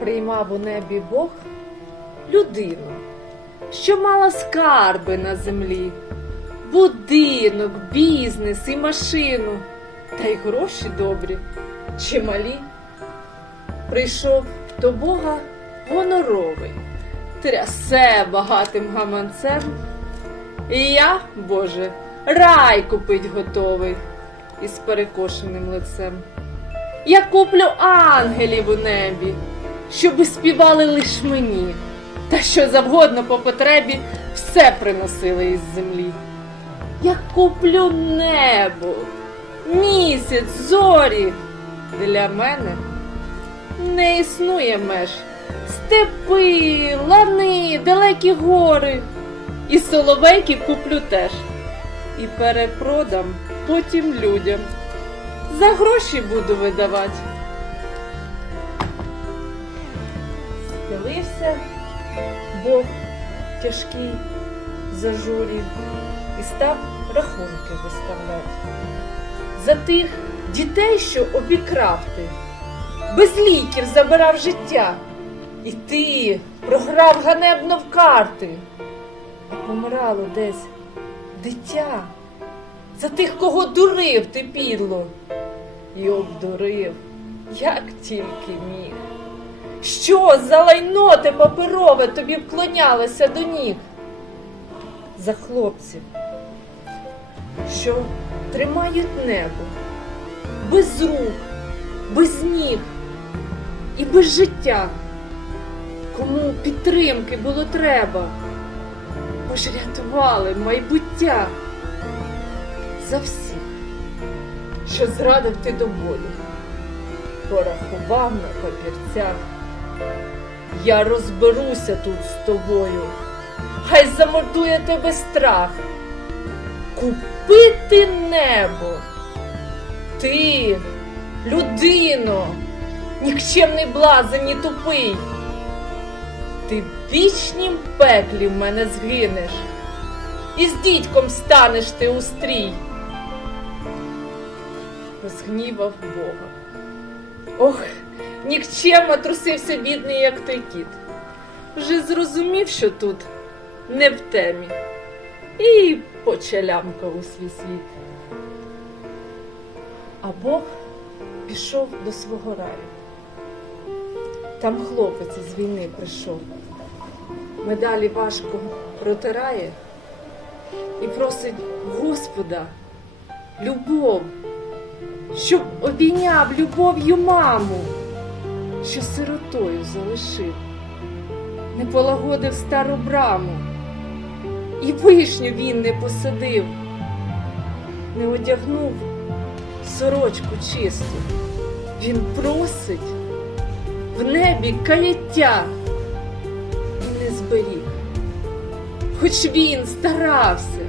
приймав у небі Бог людину, що мала скарби на землі, будинок, бізнес і машину, та й гроші добрі, чималі. Прийшов до Бога гоноровий, трясе багатим гаманцем. І я, Боже, рай купить готовий із перекошеним лицем. Я куплю ангелів у небі, щоби співали лиш мені, та що завгодно по потребі все приносили із землі. Я куплю небо, місяць, зорі. Для мене не існує меж. Степи, лани, далекі гори. І соловейки куплю теж. І перепродам потім людям. За гроші буду видавати. Схилився Бог тяжкий зажурів і став рахунки виставляти. За тих дітей, що обікрав ти, без ліків забирав життя. І ти програв ганебно в карти, а помирало десь дитя. За тих, кого дурив ти підло, і обдурив, як тільки міг. Що за лайно те паперове тобі вклонялося до ніг? За хлопців, що тримають небо, без рук, без ніг і без життя. Кому підтримки було треба, бо ж рятували майбуття за всіх, що зрадив ти до болю, порахував на папірцях. Я розберуся тут з тобою, хай замордує тебе страх. Купити небо. Ти, людино, нікчемний блазень і тупий. Ти в вічнім пеклі в мене згинеш, і з дідьком станеш ти у стрій. Розгнівав Бога. Ох, нікчемо трусився бідний, як той кіт. Вже зрозумів, що тут не в темі, і почалямкав у свій світ. А Бог пішов до свого раю. Там хлопець із війни прийшов. Медалі важко протирає і просить Господа любов, щоб обійняв любов'ю маму, що сиротою залишив, не полагодив стару браму, і вишню він не посадив, не одягнув сорочку чисту. Він просить в небі каяття. І не зберіг, хоч він старався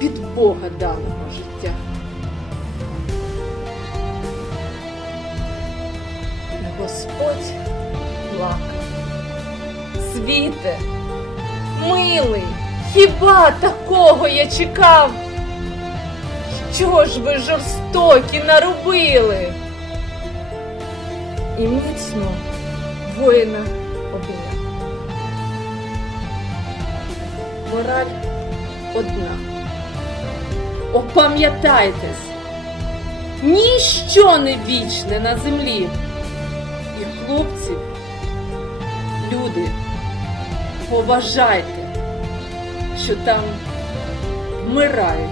від Бога даного життя. Плакав. Світе, милий, хіба такого я чекав? Що ж ви жорстокі наробили? І міцно воїна обійняв. Мораль одна. Опам'ятайтесь, ніщо не вічне на землі. І хлопців, люди, поважайте, що там вмирають.